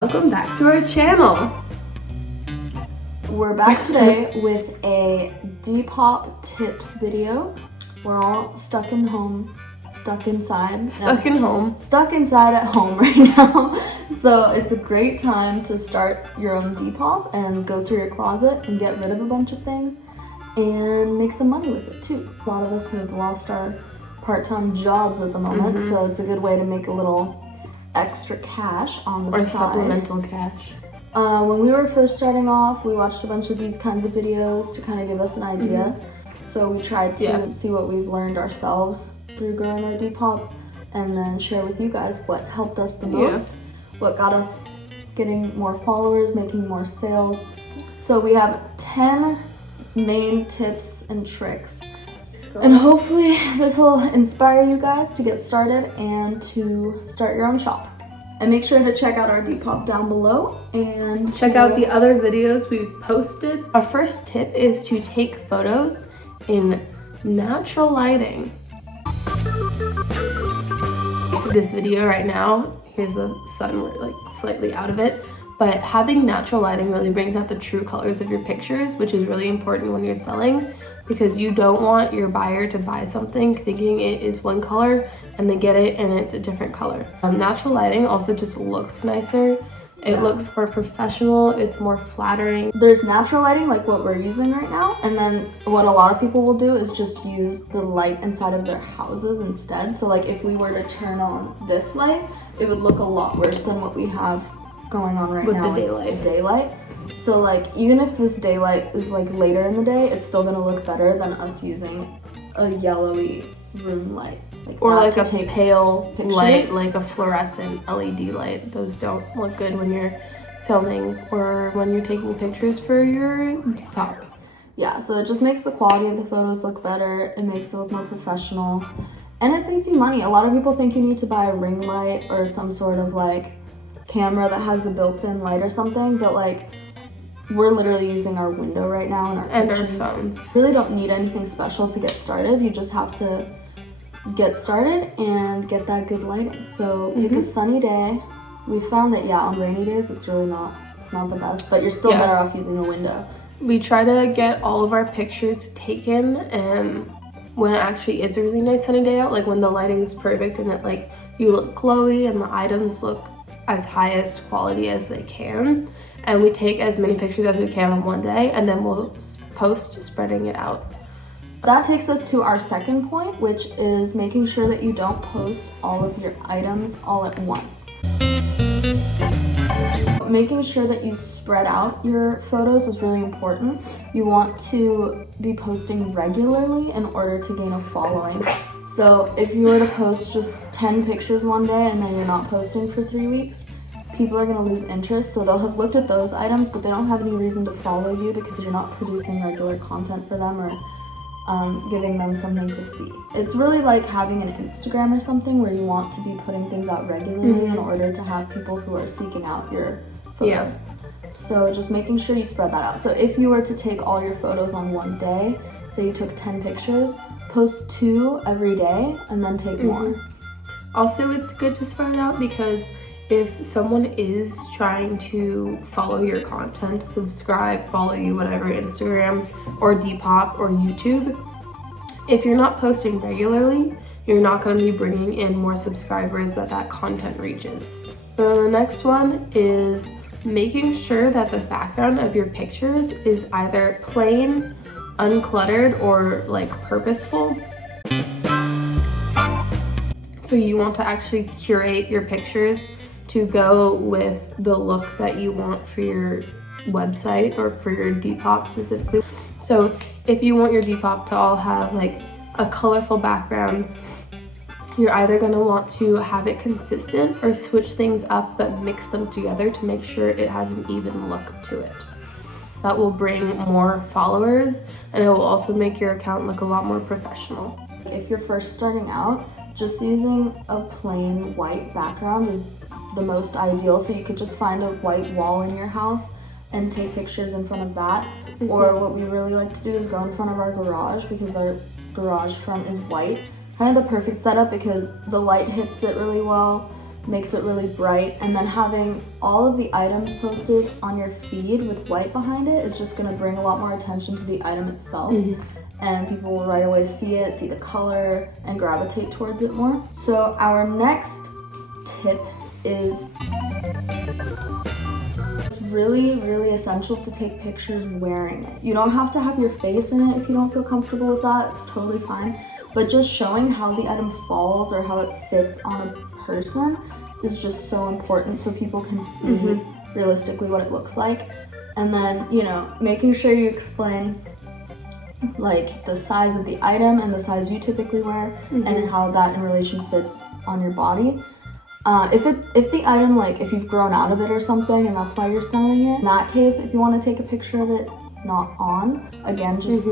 Welcome back to our channel. We're back today with a Depop tips video. We're all stuck in home, stuck inside at home right now. So it's a great time to start your own Depop and go through your closet and get rid of a bunch of things and make some money with it too. A lot of us have lost our part-time jobs at the moment, so it's a good way to make a little extra cash on the side. Or supplemental cash. When we were first starting off, we watched a bunch of these kinds of videos to kind of give us an idea. So we tried to see what we've learned ourselves through growing our Depop and then share with you guys what helped us the most, what got us getting more followers, making more sales. So we have 10 main tips and tricks. And hopefully this will inspire you guys to get started and to start your own shop. And make sure to check out our Depop down below and check out the other videos we've posted. Our first tip is to take photos in natural lighting. This video right now, here's the sun, we're like slightly out of it, but having natural lighting really brings out the true colors of your pictures, which is really important when you're selling, because you don't want your buyer to buy something thinking it is one color and they get it and it's a different color. Natural lighting also just looks nicer. It looks more professional, it's more flattering. There's natural lighting like what we're using right now, and then what a lot of people will do is just use the light inside of their houses instead. So like if we were to turn on this light, it would look a lot worse than what we have going on right now with the daylight. So like even if this daylight is like later in the day, it's still gonna look better than us using a yellowy room light. Or like a pale light, like a fluorescent LED light. Those don't look good when you're filming or when you're taking pictures for your Depop. Yeah, so it just makes the quality of the photos look better. It makes it look more professional. And it saves you money. A lot of people think you need to buy a ring light or some sort of like camera that has a built-in light or something, but like we're literally using our window right now in our kitchen. Our phones. Really don't need anything special to get started. You just have to get started and get that good lighting. So pick a sunny day. We found that on rainy days it's not the best, but you're still better off using a window. We try to get all of our pictures taken when it actually is a really nice sunny day out, like when the lighting is perfect and it like you look glowy and the items look as highest quality as they can. And we take as many pictures as we can on one day and then we'll post spreading it out. That takes us to our second point, which is making sure that you don't post all of your items all at once. Making sure that you spread out your photos is really important. You want to be posting regularly in order to gain a following. So if you were to post just 10 pictures one day and then you're not posting for 3 weeks, people are going to lose interest. So they'll have looked at those items, but they don't have any reason to follow you because you're not producing regular content for them or giving them something to see. It's really like having an Instagram or something where you want to be putting things out regularly in order to have people who are seeking out your photos. So just making sure you spread that out. So if you were to take all your photos on one day, say you took 10 pictures, post 2 every day and then take more. Also, it's good to spread it out because if someone is trying to follow your content, subscribe, follow you, whatever, Instagram or Depop or YouTube, if you're not posting regularly, you're not going to be bringing in more subscribers that content reaches. The next one is making sure that the background of your pictures is either plain, uncluttered, or like purposeful. So you want to actually curate your pictures to go with the look that you want for your website or for your Depop specifically. So if you want your Depop to all have like a colorful background, you're either going to want to have it consistent or switch things up but mix them together to make sure it has an even look to it. That will bring more followers and it will also make your account look a lot more professional. If you're first starting out, just using a plain white background is the most ideal. So you could just find a white wall in your house and take pictures in front of that. Or what we really like to do is go in front of our garage because our garage front is white. Kind of the perfect setup because the light hits it really well. makes it really bright, and then having all of the items posted on your feed with white behind it is just going to bring a lot more attention to the item itself. And people will right away see it, see the color, and gravitate towards it more. So our next tip is it's really, really essential to take pictures wearing it. You don't have to have your face in it if you don't feel comfortable with that. It's totally fine. But just showing how the item falls or how it fits on a person is just so important so people can see realistically what it looks like. And then, you know, making sure you explain like the size of the item and the size you typically wear and how that in relation fits on your body. If the item, like if you've grown out of it or something and that's why you're selling it, in that case, if you want to take a picture of it not on, again, just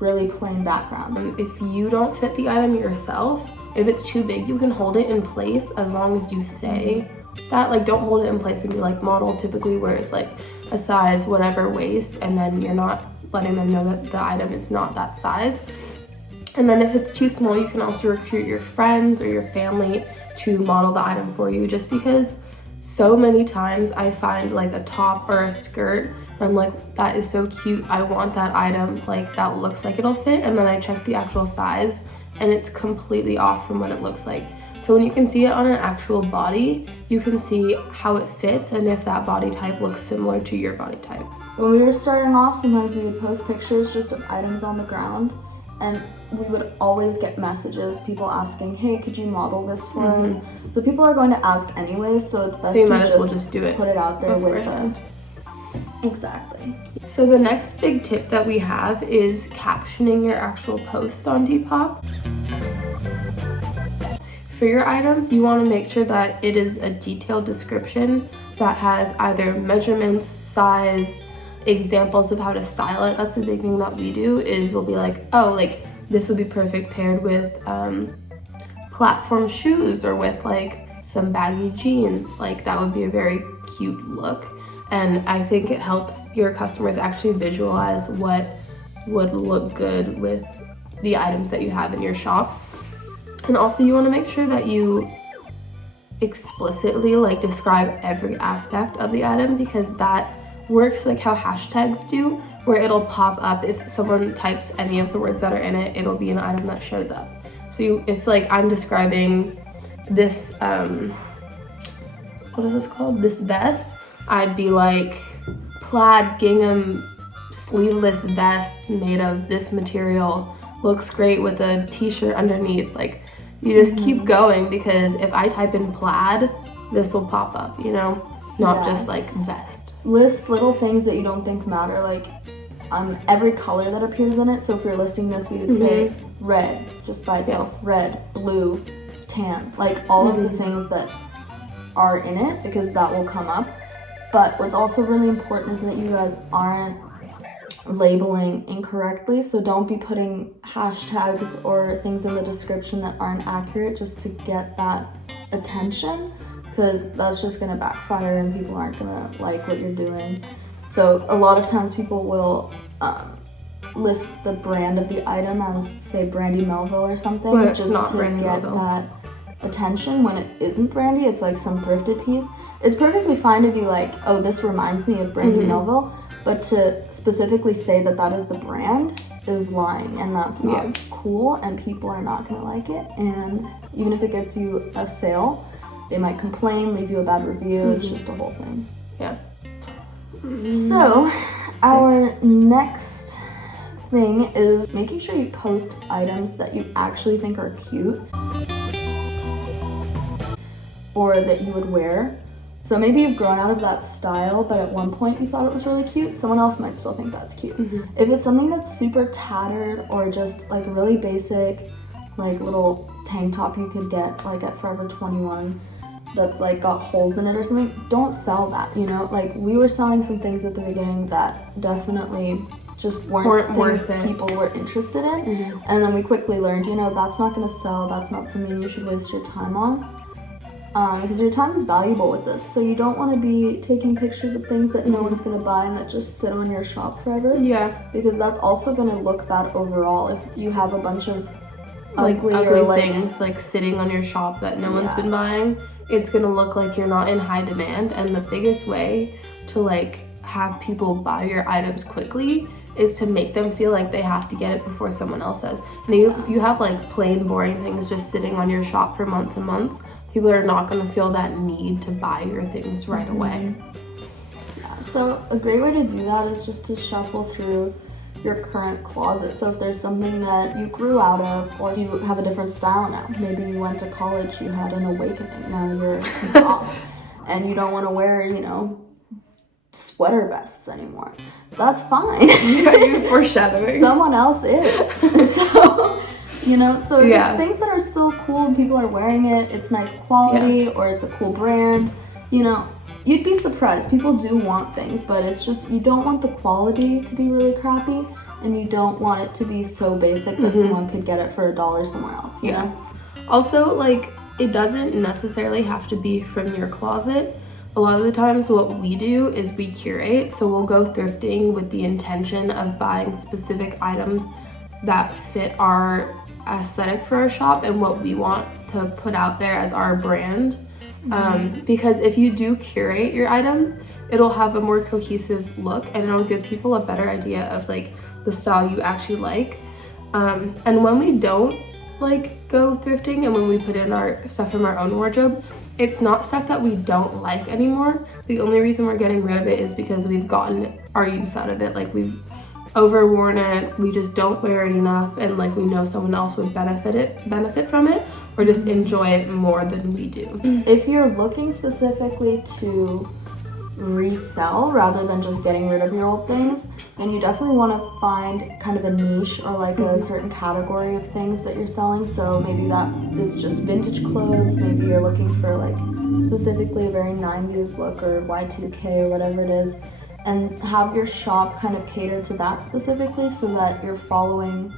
really plain background. If you don't fit the item yourself, if it's too big, you can hold it in place as long as you say that. Like, don't hold it in place and be like, model typically wears like a size whatever waist, and then you're not letting them know that the item is not that size. And then if it's too small, you can also recruit your friends or your family to model the item for you, just because so many times I find like a top or a skirt and I'm like, that is so cute, I want that item, like that looks like it'll fit, and then I check the actual size and it's completely off from what it looks like. So when you can see it on an actual body, you can see how it fits and if that body type looks similar to your body type. When we were starting off, sometimes we would post pictures just of items on the ground, and we would always get messages, people asking, hey, could you model this for us? So people are going to ask anyways, so it's best So you to might as well just do it, put it out there with beforehand. them. Exactly. So the next big tip that we have is captioning your actual posts on Depop. For your items, you want to make sure that it is a detailed description that has either measurements, size, examples of how to style it. That's the big thing that we do, is we'll be like, oh, like this would be perfect paired with platform shoes or with like some baggy jeans. Like that would be a very cute look. And I think it helps your customers actually visualize what would look good with the items that you have in your shop. And also you want to make sure that you explicitly like describe every aspect of the item, because that works like how hashtags do, where it'll pop up if someone types any of the words that are in it, it'll be an item that shows up. So if like I'm describing this, what is this called? This vest, I'd be like plaid gingham sleeveless vest made of this material, looks great with a t-shirt underneath. Like you just keep going, because if I type in plaid, this will pop up, you know, not just like vest. List little things that you don't think matter, like every color that appears in it. So if you're listing this, we would say red just by itself, red, blue, tan, like all of the things that are in it, because that will come up. But what's also really important is that you guys aren't labeling incorrectly. So don't be putting hashtags or things in the description that aren't accurate just to get that attention, because that's just going to backfire and people aren't going to like what you're doing. So a lot of times people will list the brand of the item as, say, Brandy Melville or something, just to get that attention when it isn't Brandy. It's like some thrifted piece. It's perfectly fine to be like, oh, this reminds me of Brandy Melville, but to specifically say that that is the brand is lying, and that's not cool, and people are not going to like it. And even if it gets you a sale, they might complain, leave you a bad review. It's just a whole thing. Yeah. So our next thing is making sure you post items that you actually think are cute or that you would wear. So maybe you've grown out of that style, but at one point you thought it was really cute. Someone else might still think that's cute. If it's something that's super tattered or just like really basic, like little tank top you could get like at Forever 21 that's like got holes in it or something, don't sell that, you know? Like we were selling some things at the beginning that definitely just weren't things people were interested in. And then we quickly learned, you know, that's not gonna sell, that's not something you should waste your time on. Because your time is valuable with this, so you don't want to be taking pictures of things that no one's going to buy and that just sit on your shop forever. Yeah. Because that's also going to look bad overall if you have a bunch of ugly things like sitting on your shop that no one's been buying. it's gonna look like you're not in high demand. And the biggest way to like have people buy your items quickly is to make them feel like they have to get it before someone else does. And if you have like plain boring things just sitting on your shop for months and months, people are not going to feel that need to buy your things right away. Yeah, so a great way to do that is just to shuffle through your current closet. So if there's something that you grew out of, or you have a different style now, maybe you went to college, you had an awakening, now you're off, and you don't want to wear, you know, sweater vests anymore. That's fine. You're foreshadowing. Someone else is. So, you know, so if it's things that are still cool and people are wearing it, it's nice quality, or it's a cool brand, you know, you'd be surprised. People do want things, but it's just, you don't want the quality to be really crappy, and you don't want it to be so basic that someone could get it for $1 somewhere else, you know? Also, like, it doesn't necessarily have to be from your closet. A lot of the times what we do is we curate, so we'll go thrifting with the intention of buying specific items that fit our aesthetic for our shop and what we want to put out there as our brand. Because if you do curate your items, it'll have a more cohesive look, and it'll give people a better idea of like the style you actually like. And when we don't like go thrifting and when we put in our stuff from our own wardrobe, it's not stuff that we don't like anymore. The only reason we're getting rid of it is because we've gotten our use out of it. Like, we've overworn it, we just don't wear it enough, and like we know someone else would benefit from it, or just enjoy it more than we do. If you're looking specifically to resell rather than just getting rid of your old things, then you definitely want to find kind of a niche or like a certain category of things that you're selling. So maybe that is just vintage clothes, maybe you're looking for like specifically a very 90s look or Y2K or whatever it is, and have your shop kind of cater to that specifically, so that you're following,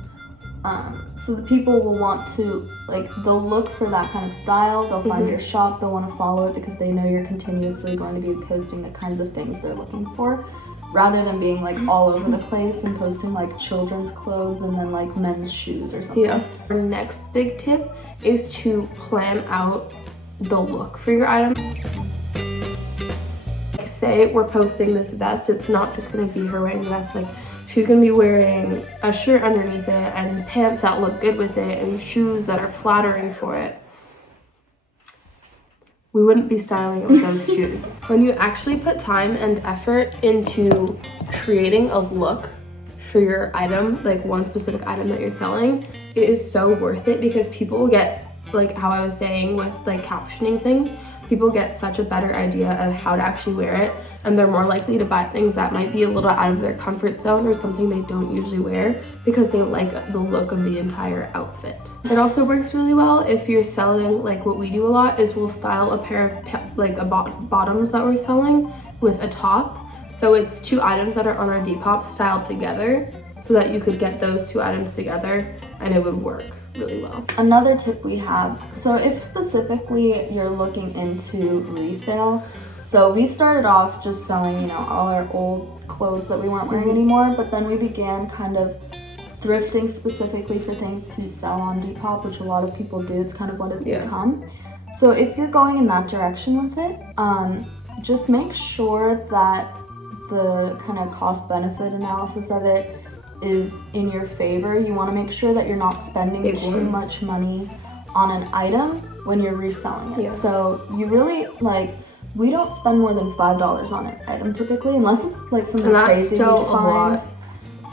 so the people will want to, like, they'll look for that kind of style, they'll find your shop, they'll want to follow it because they know you're continuously going to be posting the kinds of things they're looking for, rather than being like all over the place and posting like children's clothes and then like men's shoes or something. Our next big tip is to plan out the look for your item. Like, say we're posting this vest, it's not just going to be her wearing the vest. Like, she's going to be wearing a shirt underneath it and pants that look good with it and shoes that are flattering for it. We wouldn't be styling it with those shoes. When you actually put time and effort into creating a look for your item, like one specific item that you're selling, it is so worth it, because people will get, like how I was saying with like captioning things, people get such a better idea of how to actually wear it, and they're more likely to buy things that might be a little out of their comfort zone or something they don't usually wear, because they like the look of the entire outfit. It also works really well if you're selling, like what we do a lot is we'll style a pair of bottoms that we're selling with a top. So it's two items that are on our Depop styled together, so that you could get those two items together and it would work really well. Another tip we have, so if specifically you're looking into resale, so we started off just selling, you know, all our old clothes that we weren't wearing anymore, but then we began kind of thrifting specifically for things to sell on Depop, which a lot of people do. It's kind of what it's become. So if you're going in that direction with it, just make sure that the kind of cost-benefit analysis of it is in your favor. You want to make sure that you're not spending too much money on an item when you're reselling it. So you really, like, we don't spend more than $5 on an item typically, unless it's like something crazy you find,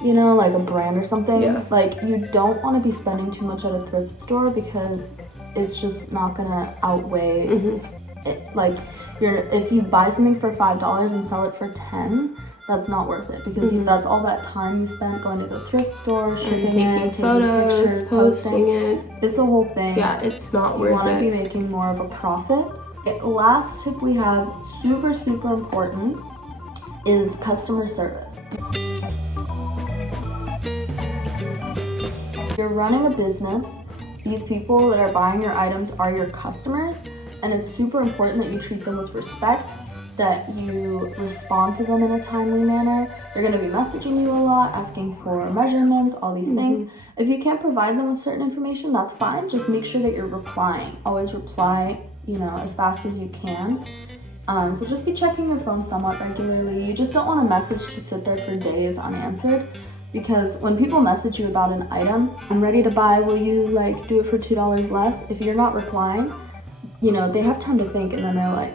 you know, like a brand or something. Like, you don't want to be spending too much at a thrift store, because it's just not gonna outweigh it. Like, if you buy something for $5 and sell it for $10, that's not worth it, because that's all that time you spent going to the thrift store, shipping taking photos, pictures, posting it. It's a whole thing. Yeah, it's not worth it. You want to be making more of a profit. Last tip we have, super important, is customer service. You're running a business. These people that are buying your items are your customers, and it's super important that you treat them with respect, that you respond to them in a timely manner. They're going to be messaging you a lot, asking for measurements, all these things. If you can't provide them with certain information, that's fine. Just make sure that you're replying. Always reply you know, as fast as you can. So just be checking your phone somewhat regularly. You just don't want a message to sit there for days unanswered, because when people message you about an item, I'm ready to buy, will you like do it for $2 less? If you're not replying, you know, they have time to think, and then they're like,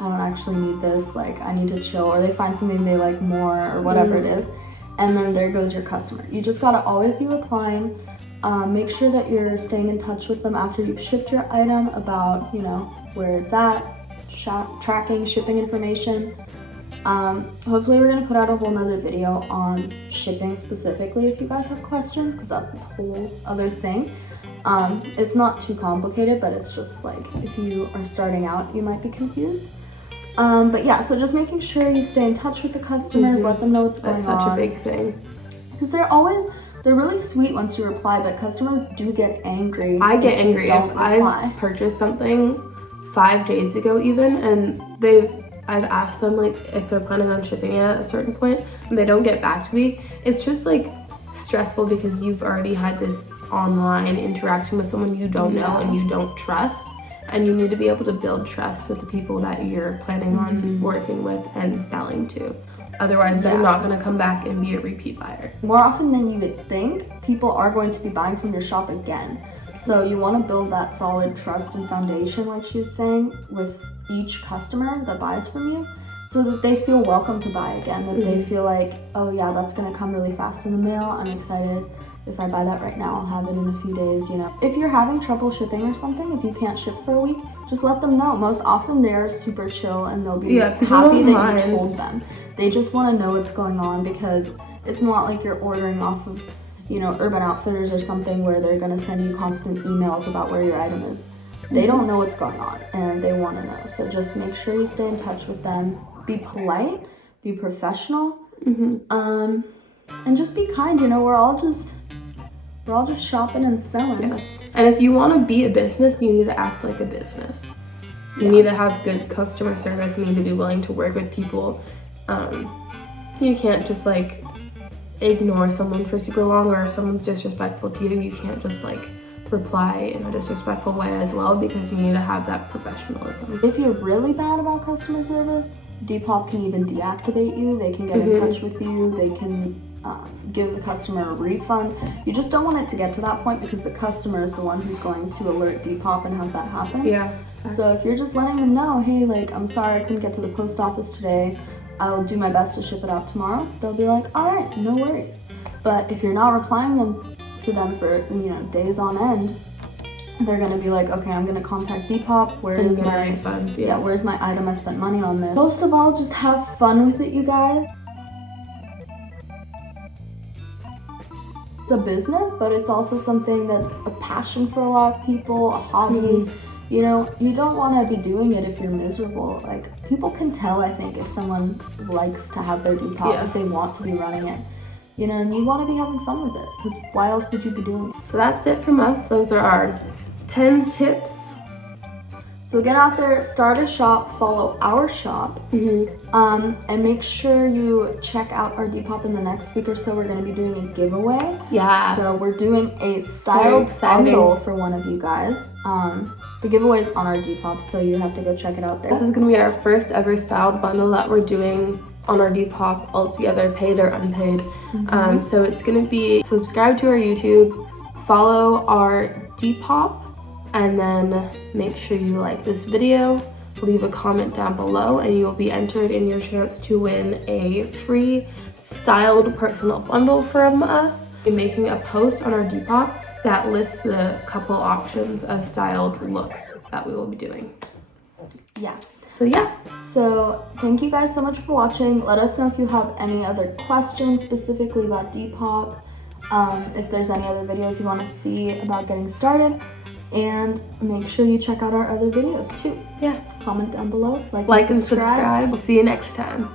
I don't actually need this, like I need to chill, or they find something they like more or whatever it is, and then there goes your customer. You just gotta always be replying. Make sure that you're staying in touch with them after you've shipped your item about, you know, where it's at, tracking, shipping information. Hopefully we're gonna put out a whole nother video on shipping specifically if you guys have questions, because that's a whole other thing. It's not too complicated, but it's just like if you are starting out, you might be confused. But yeah, so just making sure you stay in touch with the customers, let them know what's going on. That's such a big thing. Because they're really sweet onse you reply, but customers do get angry. I get angry if I've purchased something 5 days ago even, and I've asked them like if they're planning on shipping it at a certain point, and they don't get back to me. It's just like stressful because you've already had this online interaction with someone you don't know and you don't trust, and you need to be able to build trust with the people that you're planning on working with and selling to. Otherwise, they're not going to come back and be a repeat buyer. More often than you would think, people are going to be buying from your shop again. So you want to build that solid trust and foundation, like she was saying, with each customer that buys from you, so that they feel welcome to buy again, that they feel like, oh yeah, that's going to come really fast in the mail. I'm excited. If I buy that right now, I'll have it in a few days, you know. If you're having trouble shipping or something, if you can't ship for a week, just let them know. Most often they're super chill and they'll be happy that you told them. They just want to know what's going on, because it's not like you're ordering off of, you know, Urban Outfitters or something where they're going to send you constant emails about where your item is. They don't know what's going on and they want to know. So just make sure you stay in touch with them. Be polite, be professional, and just be kind. You know, we're all just shopping and selling. Yeah. And if you want to be a business, you need to act like a business. You need to have good customer service. You need to be willing to work with people. You can't just like ignore someone for super long, or if someone's disrespectful to you, you can't just like reply in a disrespectful way as well, because you need to have that professionalism. If you're really bad about customer service, Depop can even deactivate you. They can get in touch with you. They can give the customer a refund. You just don't want it to get to that point, because the customer is the one who's going to alert Depop and have that happen. Yeah. So if you're just letting them know, hey, like, I'm sorry I couldn't get to the post office today, I'll do my best to ship it out tomorrow, they'll be like, all right, no worries. But if you're not replying to them for, you know, days on end, they're gonna be like, okay, I'm gonna contact Depop. Where's my refund? Where's my item? I spent money on this. Most of all, just have fun with it, you guys. It's a business, but it's also something that's a passion for a lot of people, a hobby. You know, you don't want to be doing it if you're miserable. Like, people can tell, I think, if someone likes to have their Depop, if they want to be running it. You know, and you want to be having fun with it, because why else would you be doing it? So that's it from us. Those are our 10 tips. So get out there, start a shop, follow our shop, and make sure you check out our Depop in the next week or so. We're going to be doing a giveaway. Yeah. So we're doing a style bundle for one of you guys. The giveaway is on our Depop, so you have to go check it out there. This is going to be our first ever styled bundle that we're doing on our Depop, altogether, paid or unpaid. So it's going to be subscribe to our YouTube, follow our Depop, and then make sure you like this video, leave a comment down below, and you'll be entered in your chance to win a free styled personal bundle from us. We're making a post on our Depop that lists the couple options of styled looks that we will be doing. Yeah. So thank you guys so much for watching. Let us know if you have any other questions specifically about Depop, if there's any other videos you want to see about getting started, and make sure you check out our other videos too. Yeah. Comment down below, like and subscribe. We'll see you next time.